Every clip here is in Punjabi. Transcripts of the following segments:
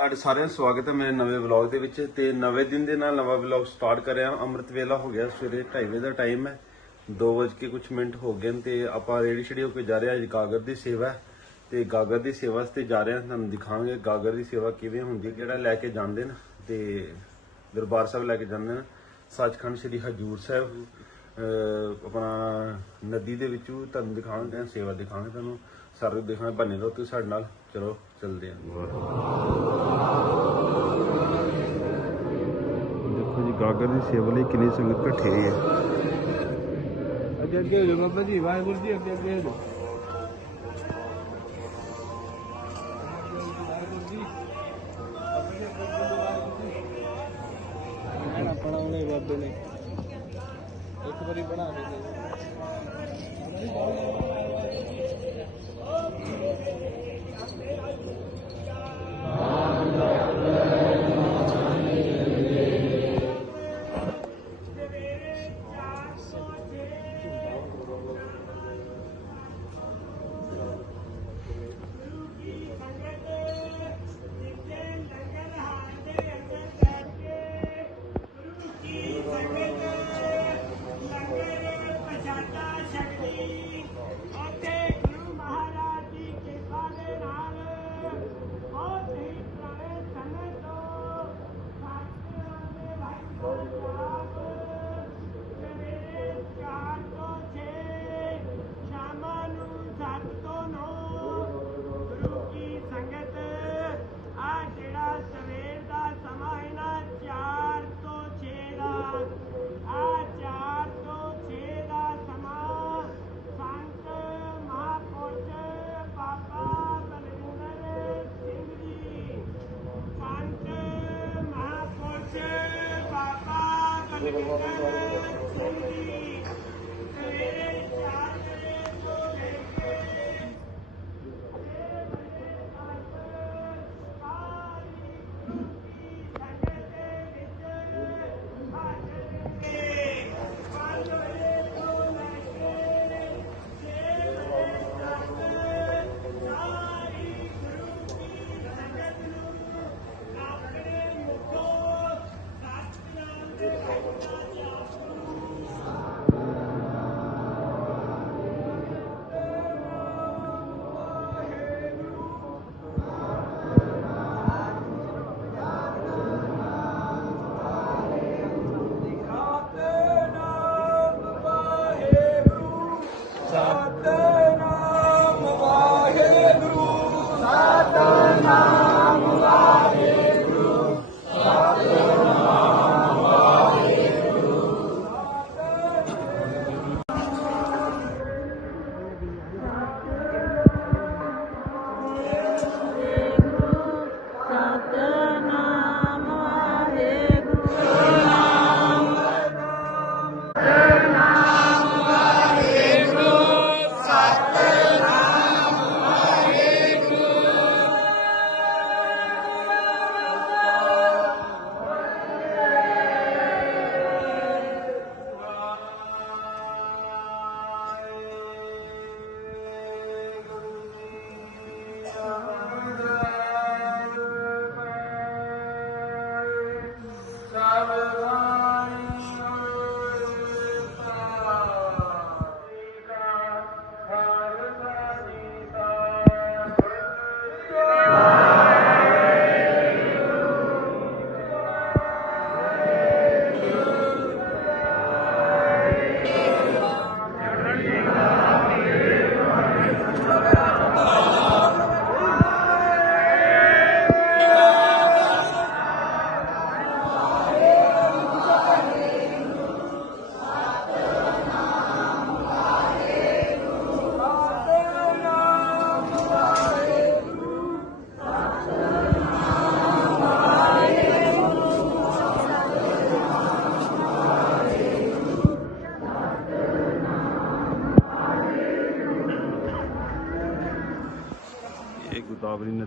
ਤੁਹਾਡੇ ਸਾਰਿਆਂ ਦਾ ਸਵਾਗਤ ਹੈ ਮੇਰੇ ਨਵੇਂ ਵਲੌਗ ਦੇ ਵਿੱਚ ਤੇ ਨਵੇਂ ਦਿਨ ਦੇ ਨਾਲ ਨਵਾਂ ਵਲੌਗ ਸਟਾਰਟ ਕਰ ਰਿਹਾ। ਅੰਮ੍ਰਿਤ ਵੇਲਾ ਹੋ ਗਿਆ, ਸਵੇਰੇ 2:30 ਵਜੇ ਦਾ ਟਾਈਮ ਹੈ। 2 ਵਜੇ ਕੇ ਕੁਝ ਮਿੰਟ ਹੋ ਗਏ ਨੇ ਤੇ ਆਪਾਂ ਰੇੜੀ ਛੜੀ ਹੋ ਕੇ ਜਾ ਰਹੇ ਹਾਂ। ਗਾਗਰ ਦੀ ਸੇਵਾ ਹੈ ਤੇ ਗਾਗਰ ਦੀ ਸੇਵਾ 'ਤੇ ਜਾ ਰਹੇ ਹਾਂ। ਤੁਹਾਨੂੰ ਦਿਖਾਵਾਂਗੇ ਗਾਗਰ ਦੀ ਸੇਵਾ ਕਿਵੇਂ ਹੁੰਦੀ ਹੈ ਜਿਹੜਾ ਲੈ ਕੇ ਜਾਂਦੇ ਨੇ ਤੇ ਦਰਬਾਰ ਸਾਹਿਬ ਲੈ ਕੇ ਜਾਂਦੇ ਨੇ। ਸੱਚਖੰਡ ਸ੍ਰੀ ਹਜੂਰ ਸਾਹਿਬ ਆਪਣਾ ਨਦੀ ਦੇ ਵਿੱਚੋਂ ਤੁਹਾਨੂੰ ਦਿਖਾਵਾਂਗੇ ਸੇਵਾ ਦਿਖਾਵਾਂਗੇ ਤੁਹਾਨੂੰ। ਸਾਰੇ ਦਿਖਾਵਾਂਗੇ ਬੰਨੇ ਰਹੋ ਤੁਸੀਂ ਸਾਡੇ ਨਾਲ। ਚਲੋ ਚੱਲਦੇ ਹਾਂ ਦੇਖੋ ਜੀ ਗਾਗਰ ਦੀ ਸੇਵਾ ਲਈ ਕਿੰਨੀ ਸੰਗਤ ਇਕੱਠੀ ਹੈ। ਅੱਗੇ ਅੱਗੇ ਹੋ ਜਾਓ ਬਾਬਾ ਜੀ ਵਾਹਿਗੁਰੂ ਜੀ ਅੱਗੇ ਅੱਗੇ ਹੋ ਇੱਕ ਵਾਰੀ ਬਣਾ ਕੇ ਦੇ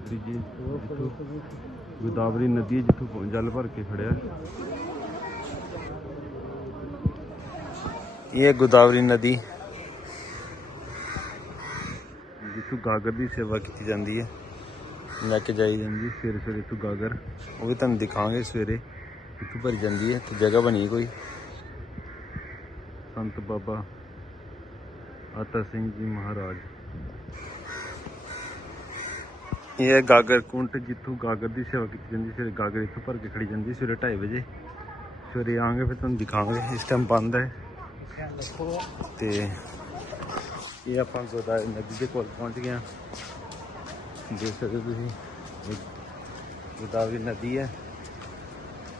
ਗੋਦਾਵਰੀ ਨਦੀ ਜੀ ਜਿੱਥੋਂ ਗੋਦਾਵਰੀ ਨਦੀ ਜਿੱਥੋਂ ਜਲ ਭਰ ਕੇ ਖੜਿਆ ਇਹ ਗੋਦਾਵਰੀ ਨਦੀ। ਜਿੱਥੋਂ ਗਾਗਰ ਦੀ ਸੇਵਾ ਕੀਤੀ ਜਾਂਦੀ ਹੈ। ਲੈ ਕੇ ਜਾਈ ਜਾਂਦੀ। ਸਵੇਰੇ ਸਵੇਰੇ ਇੱਥੋਂ ਗਾਗਰ। ਉਹ ਵੀ ਤੁਹਾਨੂੰ ਦਿਖਾਵਾਂਗੇ ਸਵੇਰੇ। ਇੱਥੋਂ ਭਰੀ ਜਾਂਦੀ ਹੈ ਤੇ ਜਗ੍ਹਾ ਬਣੀ ਕੋਈ। ਸੰਤ ਬਾਬਾ ਆਤਾ ਸਿੰਘ ਜੀ ਮਹਾਰਾਜ। ਇਹ ਹੈ ਗਾਗਰ ਕੁੰਟ, ਜਿੱਥੋਂ ਗਾਗਰ ਦੀ ਸੇਵਾ ਕੀਤੀ ਜਾਂਦੀ ਸਵੇਰੇ ਗਾਗਰ ਇੱਥੋਂ ਭਰ ਕੇ ਖੜੀ ਜਾਂਦੀ ਸਵੇਰੇ 2:30 ਵਜੇ। ਸਵੇਰੇ ਆਵਾਂਗੇ, ਫਿਰ ਤੁਹਾਨੂੰ ਦਿਖਾਵਾਂਗੇ, ਇਸ ਟਾਈਮ ਬੰਦ ਹੈ। ਤੇ ਇਹ ਆਪਾਂ ਗੋਦਾਵਰੀ ਨਦੀ ਦੇ ਕੋਲ ਪਹੁੰਚ ਗਏ ਹਾਂ। ਦੇਖ ਸਕਦੇ ਹੋ ਤੁਸੀਂ, ਇਹ ਗੋਦਾਵਰੀ ਨਦੀ ਹੈ।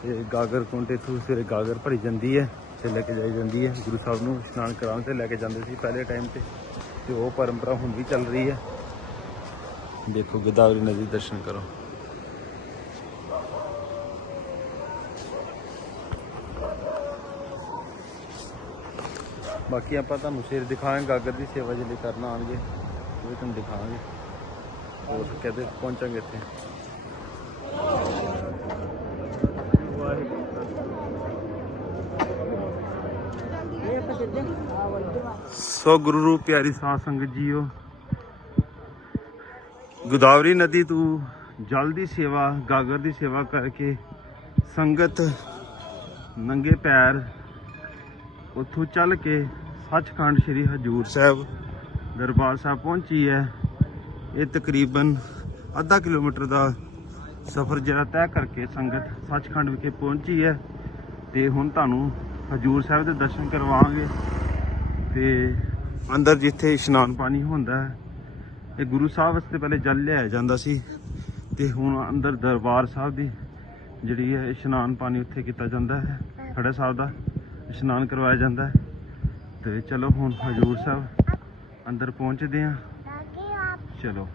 ਇਹ ਗਾਗਰ ਕੁੰਟ ਇੱਥੋਂ ਸਵੇਰੇ ਗਾਗਰ ਭਰੀ ਜਾਂਦੀ ਹੈ, ਤੇ ਲੈ ਕੇ ਜਾਈ ਜਾਂਦੀ ਹੈ। ਗੁਰੂ ਸਾਹਿਬ ਨੂੰ ਇਸ਼ਨਾਨ ਕਰਾਉਣ ਤੇ ਲੈ ਕੇ ਜਾਂਦੇ ਸੀ ਪਹਿਲੇ ਟਾਈਮ ਤੇ ਤੇ ਉਹ ਪਰੰਪਰਾ ਹੁਣ ਵੀ ਚੱਲ ਰਹੀ ਹੈ। ਦੇਖੋ, ਗੋਦਾਵਰੀ ਨਦੀ ਦੇ ਦਰਸ਼ਨ ਕਰੋ। ਬਾਕੀ ਆਪਾਂ ਤੁਹਾਨੂੰ ਸਿਰ ਦਿਖਾਵਾਂਗੇ, ਗਾਗਰ ਦੀ ਸੇਵਾ ਜਿਹੜੇ ਕਰਨ ਆਉਣਗੇ, ਉਹ ਵੀ ਤੁਹਾਨੂੰ ਦਿਖਾਵਾਂਗੇ। ਹੋਰ ਕਦੇ ਪਹੁੰਚਾਂਗੇ ਇੱਥੇ। ਸੋ ਗੁਰੂ ਪਿਆਰੀ ਸਾਧ ਸੰਗਤ ਜੀਓ ਗੋਦਾਵਰੀ ਨਦੀ ਤੋਂ ਜਲ ਦੀ ਸੇਵਾ, ਗਾਗਰ ਦੀ ਸੇਵਾ ਕਰਕੇ ਸੰਗਤ ਨੰਗੇ ਪੈਰ ਉੱਥੋਂ ਚੱਲ ਕੇ ਸੱਚਖੰਡ ਸ੍ਰੀ ਹਜੂਰ ਸਾਹਿਬ ਦਰਬਾਰ ਸਾਹਿਬ ਪਹੁੰਚੀ ਹੈ। ਇਹ ਤਕਰੀਬਨ ਅੱਧਾ ਕਿਲੋਮੀਟਰ ਦਾ ਸਫ਼ਰ ਜਿਹੜਾ ਤੈਅ ਕਰਕੇ ਸੰਗਤ ਸੱਚਖੰਡ ਵਿਖੇ ਪਹੁੰਚੀ ਹੈ ਤੇ ਹੁਣ ਤੁਹਾਨੂੰ ਹਜੂਰ ਸਾਹਿਬ ਦੇ ਦਰਸ਼ਨ ਕਰਵਾਵਾਂਗੇ ਤੇ ਅੰਦਰ ਜਿੱਥੇ ਇਸ਼ਨਾਨ ਪਾਣੀ ਹੁੰਦਾ ਹੈ ਇਹ ਗੁਰੂ ਸਾਹਿਬ ਵਾਸਤੇ ਪਹਿਲੇ ਜਲ ਲਿਆਇਆ ਜਾਂਦਾ ਸੀ ਤੇ ਹੁਣ ਅੰਦਰ ਦਰਬਾਰ ਸਾਹਿਬ ਦੀ ਜਿਹੜੀ ਹੈ, ਇਸ਼ਨਾਨ ਪਾਣੀ ਉੱਥੇ ਕੀਤਾ ਜਾਂਦਾ ਹੈ। ਖੜਾ ਸਾਹਿਬ ਦਾ ਇਸ਼ਨਾਨ ਕਰਵਾਇਆ ਜਾਂਦਾ ਹੈ। ਤੇ ਚਲੋ ਹੁਣ ਹਜੂਰ ਸਾਹਿਬ ਅੰਦਰ ਪਹੁੰਚਦੇ ਹਾਂ। ਚਲੋ।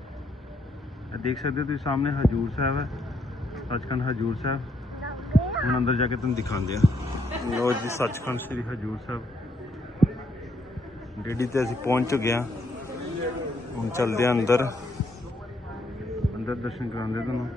ਇਹ ਦੇਖ ਸਕਦੇ ਹੋ ਤੁਸੀਂ ਸਾਹਮਣੇ ਹਜੂਰ ਸਾਹਿਬ ਹੈ। ਸੱਚਖੰਡ ਹਜੂਰ ਸਾਹਿਬ। ਹੁਣ ਅੰਦਰ ਜਾ ਕੇ ਤੁਹਾਨੂੰ ਦਿਖਾਉਂਦੇ ਆ ਲੋ ਜੀ, ਸੱਚਖੰਡ ਸ੍ਰੀ ਹਜੂਰ ਸਾਹਿਬ। ਡੇਡੀ ਤੇ ਅਸੀਂ ਪਹੁੰਚ ਚੁੱਕੇ ਹਾਂ। ਹੁਣ ਚੱਲਦੇ ਹਾਂ ਅੰਦਰ। ਅੰਦਰ ਦਰਸ਼ਨ ਕਰਾਉਂਦੇ ਤੁਹਾਨੂੰ।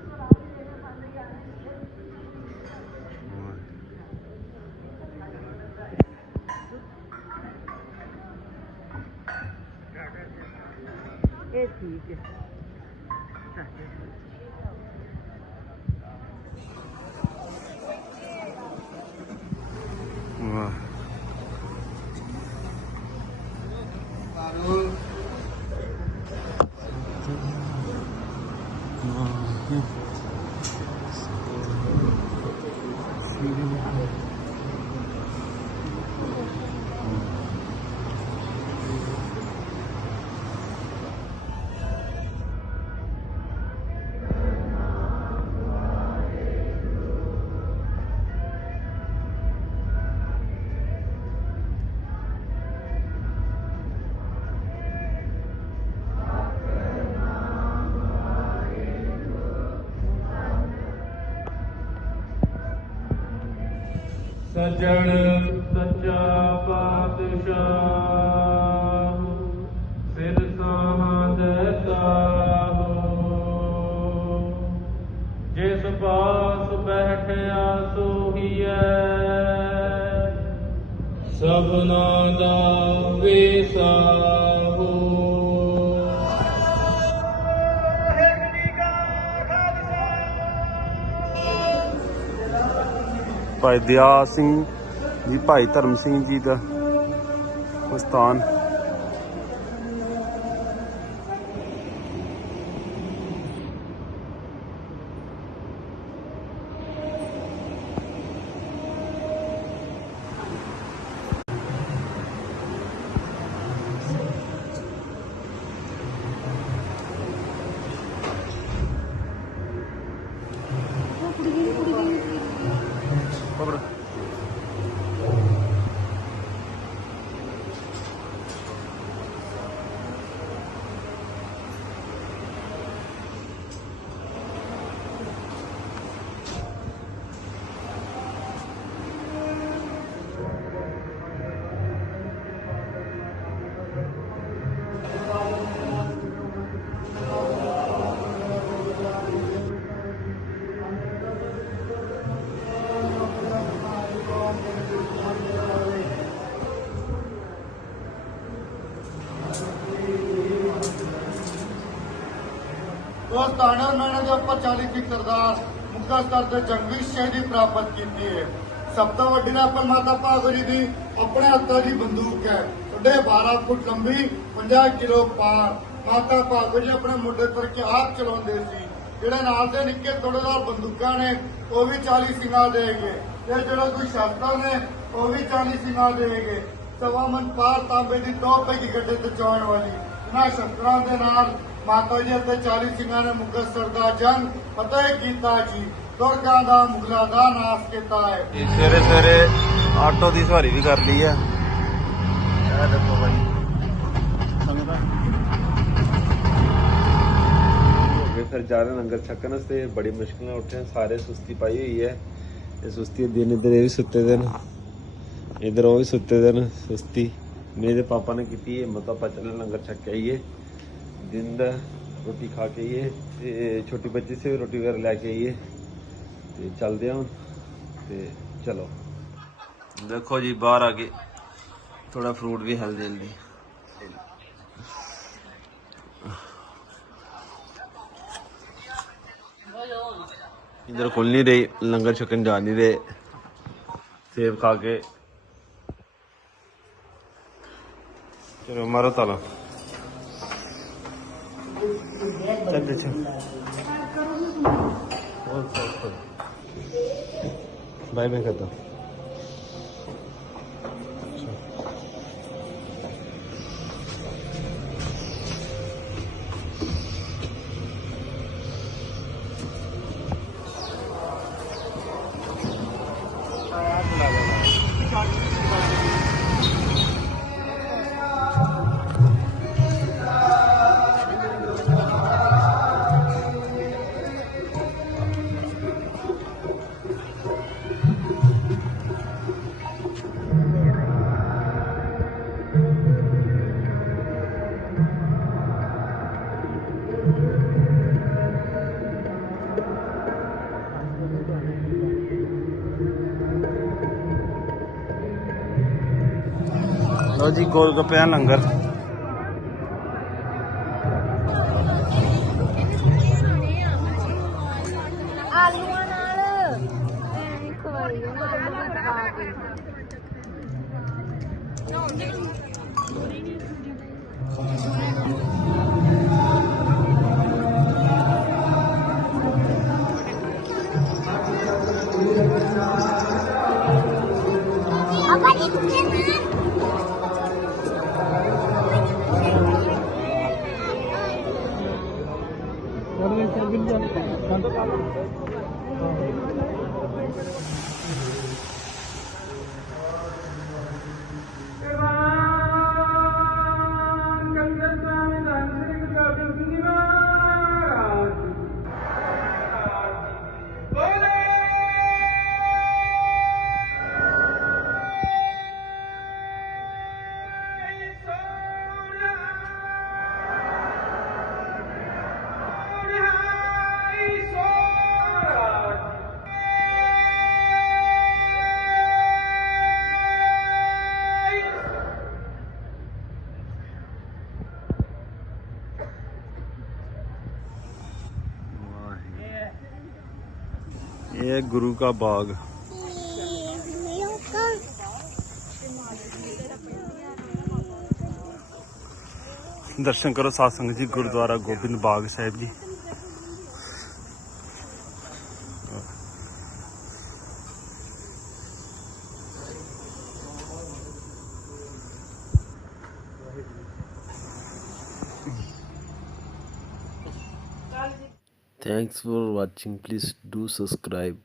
ਸਜਣ ਸੱਚਾ ਪਾਤਸ਼ਾਹ ਸਿਰ ਸਾਹਦਤਾ ਹੋ ਜਿਸ ਪਾਸ ਬੈਠਿਆ ਸੋਹੀਐ ਸਭਨਾ ਦਾ ਵੇਸਾ ਭਾਈ ਦਿਆ ਸਿੰਘ ਜੀ ਭਾਈ ਧਰਮ ਸਿੰਘ ਜੀ ਦਾ ਉਸਤਾਨ ਉਸ ਉਹਨਾਂ ਨੇ ਦੇ ਉੱਪਰ 40 ਸਿੱਖ ਸਰਦਾਰ ਮੁੱਗਾ ਸਤਰ ਦੇ ਜੰਗੀ ਸ਼ਹੀਦੀ ਪ੍ਰਾਪਤ ਕੀਤੀ ਹੈ। ਸਭ ਤੋਂ ਵੱਡੀ ਰਾਪਰ ਮਾਤਾ ਭਾਗਵਤੀ ਦੀ ਆਪਣੇ ਹੱਥਾਂ ਦੀ ਬੰਦੂਕ ਹੈ। ਵੱਡੇ 12 ਫੁੱਟ ਲੰਬੀ 50 ਕਿਲੋ ਪਾਰ। ਮਾਤਾ ਭਾਗਵਤੀ ਆਪਣੇ ਮੁੰਡੇ ਪਰ ਕੇ ਆਪ ਚਲਾਉਂਦੇ ਸੀ। ਜਿਹੜੇ ਨਾਲ ਦੇ ਨਿੱਕੇ ਥੋੜੇਦਾਰ ਬੰਦੂਕਾਂ ਨੇ, ਉਹ ਵੀ 40 ਸਿੰਘਾਂ ਦੇਗੇ ਤੇ ਜਿਹੜੇ ਕੋਈ ਸ਼ਸਤਰ ਨੇ, ਉਹ ਵੀ 40 ਸਿੰਘਾਂ ਦੇਗੇ ਸਵਾ ਮਨ ਪਾਰ ਤਾਂਬੇ ਦੀ ਟੋਪ ਪੈ ਗੱਡੇ ਤੇ ਚੌਣ ਵਾਲੀ। ਇਹਨਾਂ ਸ਼ਸਤਰਾਂ ਦੇ ਨਾਲ ਮਾਤਾ ਜੀ ਅਤੇ 40 ਸਿੰਘਾਂ ਨੇ ਮੁਕਤਸਰ ਦਾ ਜੰਗ ਫਤਿਹ ਕੀਤਾ ਜੀ। ਤੁਰਕਾਂ ਦਾ ਮੁਗਲਾਂ ਦਾ ਨਾਸ਼ ਕੀਤਾ ਹੈ। ਸਵੇਰੇ ਸਵੇਰੇ ਆਟੋ ਦੀ ਸਵਾਰੀ ਵੀ ਕਰ ਲਈ ਆ। ਇਹ ਦੇਖੋ ਭਾਈ ਫਿਰ ਜਾ ਰਹੇ ਲੰਗਰ ਛਕਣ ਵਾਸਤੇ। ਬੜੀ ਮੁਸ਼ਕਿਲ ਨਾਲ ਉੱਠੇ ਸਾਰੇ ਸੁਸਤੀ ਪਾਈ ਹੋਈ ਹੈ। ਇਹ ਸੁਸਤੀ ਦਿਨ ਇਧਰ ਇਹ ਵੀ ਸੁੱਤੇ ਦੇ ਇਧਰ ਉਹ ਵੀ ਸੁੱਤੇ ਦੇ ਸੁਸਤੀ। ਮੇਰੇ ਪਾਪਾ ਨੇ ਕੀਤੀ ਹੈ ਆਪਾਂ ਚੱਲੇ ਲੰਗਰ ਛਕਿਆ ਕੇ ਆਈਏ ਦਿਨ ਦਾ ਰੋਟੀ ਖਾ ਕੇ ਆਈਏ ਤੇ ਛੋਟੀ ਬੱਚੀ ਸੇ ਰੋਟੀ ਵਗੈਰਾ ਲੈ ਕੇ ਆਈਏ ਤੇ ਚੱਲਦੇ ਹਾਂ ਤੇ ਚਲੋ ਦੇਖੋ ਜੀ ਬਾਹਰ ਆ ਕੇ ਥੋੜਾ ਫਰੂਟ ਵੀ ਹਲਦੀ ਹੈਲਦੀ ਇਧਰ ਖੁੱਲ ਨਹੀਂ ਰਹੀ ਲੰਗਰ ਛਕਣ ਜਾ ਨਹੀਂ ਰਹੇ ਸੇਬ ਖਾ ਕੇ ਚਲੋ ਮਾਰੋ ਤਾਲਾ चल दे चल और खोल, खोल। बाय बाय करता ਲੋ ਜੀ ਗੋਲ ਲੰਗਰ। ਆਲੂਆਂ Thank you. ये है गुरु का बाग दर्शन करो सत्संग जी गुरुद्वारा गोबिंद बाग साहिब जी Thanks for watching. Please do subscribe.